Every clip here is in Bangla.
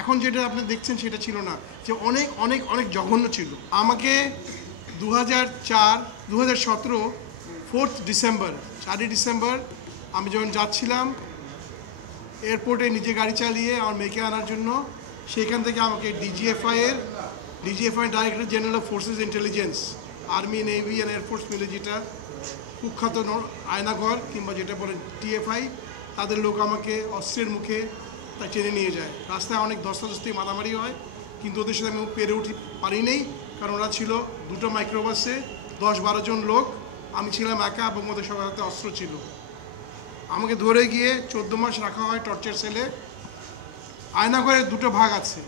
এখন যেটা আপনি দেখছেন সেটা ছিল না, যে অনেক অনেক অনেক জঘন্য ছিল। আমাকে 2017 4 ডিসেম্বর 4 ডিসেম্বর আমি যখন যাচ্ছিলাম এয়ারপোর্টে নিজে গাড়ি চালিয়ে আমার মেয়েকে আনার জন্য, সেখান থেকে আমাকে DGFI director general of forces intelligence, army, navy and air force মিলে যেটা কুখ্যাত আয়নাঘর কিংবা যেটা বলে টিএফআই, তাদের লোক আমাকে অস্ত্রের মুখে তা টেনে নিয়ে যায়। রাস্তায় অনেক ধস্তাধস্তি মারামারি হয়, কিন্তু ওদের সাথে আমি পেরে উঠি পারিনি, কারণ ওরা ছিল দুটো মাইক্রোবাসে 10-12 জন লোক, আমি ছিলাম একা এবং ওদের সবার হাতে অস্ত্র ছিল। আমাকে ধরে গিয়ে 14 মাস রাখা হয় টর্চার সেলে। আয়নাঘরের দুটো ভাগ আছে,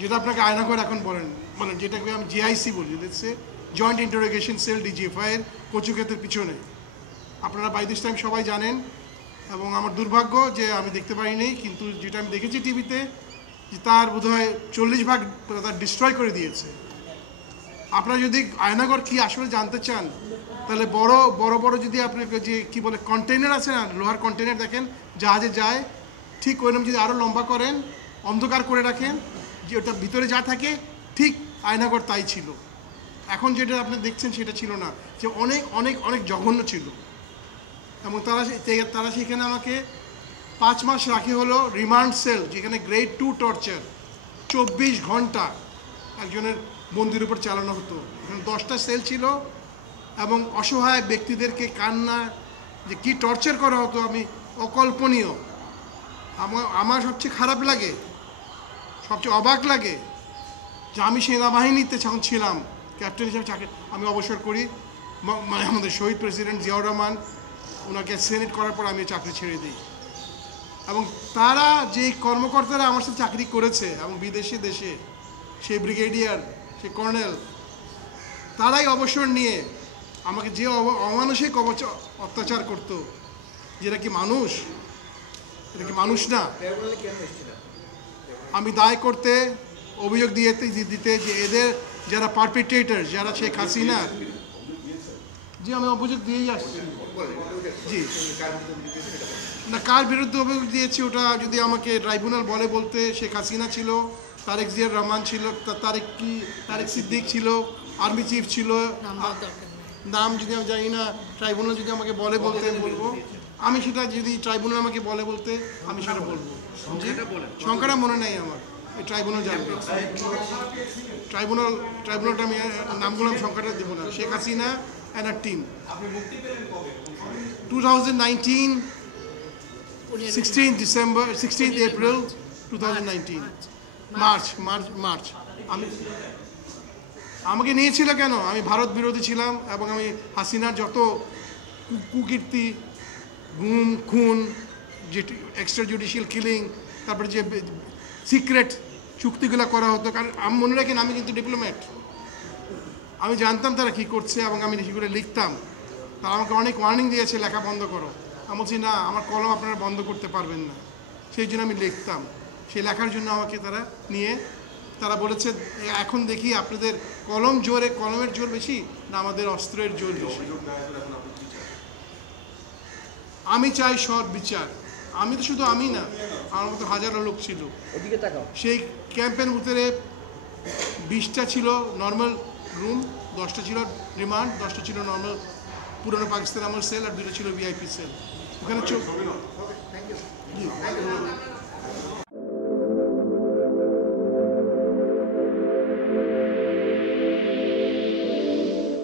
যেটা আপনাকে আয়নাঘর এখন বলেন, মানে যেটাকে আমি জিআইসি বলি, দেখছে জয়েন্ট ইন্টারোগেশন সেল ডিজিএফআইয়ের কচুক্ষেতের পিছনে। আপনারা বাই দিস টাইম সবাই জানেন, এবং আমার দুর্ভাগ্য যে আমি দেখতে পাইনি, কিন্তু যেটা আমি দেখেছি টিভিতে, যে তার বোধহয় 40 ভাগ তার ডিস্ট্রয় করে দিয়েছে। আপনারা যদি আয়নাঘর কি আসলে জানতে চান, তাহলে বড় বড় যদি আপনাকে যে কি বলে কন্টেনার আছে না, লোহার কন্টেনার দেখেন জাহাজে যায়, ঠিক ওইরকম যদি আরও লম্বা করেন, অন্ধকার করে রাখেন, যে ওটা ভিতরে যা থাকে ঠিক আয়নাঘর তাই ছিল। এখন যেটা আপনি দেখছেন সেটা ছিল না, যে অনেক অনেক অনেক জঘন্য ছিল। এবং তারা সেখানে আমাকে 5 মাস রাখি হলো রিমান্ড সেল, যেখানে গ্রেড 2 টর্চার 24 ঘন্টা একজনের বন্দির উপর চালানো হতো। এখানে 10টা সেল ছিল, এবং অসহায় ব্যক্তিদেরকে কান্না যে কী টর্চার করা হতো আমি অকল্পনীয়। আমার সবচেয়ে খারাপ লাগে, সবচেয়ে অবাক লাগে যে আমি সেনাবাহিনীতে যখন ছিলাম ক্যাপ্টেন হিসেবে চাকরি, আমি অবসর করি, মানে আমাদের শহীদ প্রেসিডেন্ট জিয়াউর রহমান ওনাকে সেনেট করার পর আমি চাকরি ছেড়ে দিই। এবং তারা যে কর্মকর্তারা আমার সাথে চাকরি করেছে এবং বিদেশে দেশে, সেই ব্রিগেডিয়ার, সেই কর্নেল, তারাই অবসর নিয়ে আমাকে যে অমানসিক অত্যাচার করতো, যেটা কি মানুষ? এটা কি মানুষ না? আমি দায় করতে, অভিযোগ দিতে যে এদের যারা পারপিট্রেটর, যারা শেখ হাসিনা, জি আমি অভিযোগ দিয়েই আসছি। জি না, কার বিরুদ্ধে অভিযোগ দিয়েছি ওটা যদি আমাকে ট্রাইব্যুনাল বলতে, শেখ হাসিনা ছিল, তারেক জিয়ার রহমান ছিল, তারেক সিদ্দিক ছিল, আর্মি চিফ ছিল, নাম যদি আমি জানি না, ট্রাইব্যুনাল যদি আমাকে বলতে বলবো, আমি সেটা যদি ট্রাইব্যুনাল আমাকে বলতে আমি সেটা বলবো। সংখ্যাটা মনে নেই আমার, এই ট্রাইব্যুনাল জানবে। ট্রাইব্যুনালটা আমি নামগুলো আমি সংখ্যাটা দেবো না। শেখ হাসিনা অ্যান্ড আর টিম 2019 16 এপ্রিল 2019 মার্চ। আমাকে নিয়েছিল কেন? আমি ভারত বিরোধী ছিলাম, এবং আমি হাসিনার যত কুকীর্তি, গুম, খুন, যে এক্সট্রা জুডিশিয়াল কিলিং, তারপরে যে সিক্রেট চুক্তিগুলো করা হতো, কারণ আমি মনে রাখেন আমি কিন্তু ডিপ্লোম্যাট, আমি জানতাম তারা কী করছে, এবং আমি সেগুলো লিখতাম। তারা আমাকে অনেক ওয়ার্নিং দিয়েছে, লেখা বন্ধ করো। আমি বলছি না, আমার কলম আপনারা বন্ধ করতে পারবেন না, সেই জন্য আমি লিখতাম। সেই লেখার জন্য আমাকে তারা নিয়ে, তারা বলেছে এখন দেখি আপনাদের কলমের জোর বেশি না আমাদের অস্ত্রের জোর বেশি। আমি চাই সৎ বিচার। আমি তো শুধু আমি না, আমার মতো হাজারো লোক ছিল। সেই ক্যাম্পের ভিতরে 20টা ছিল নর্মাল রুম, 10টা ছিল রিমান্ড, 10টা ছিল নর্মাল পুরনো পাকিস্তান আমার সেল, আর 2টা ছিল ভিআইপি সেল। ওখানে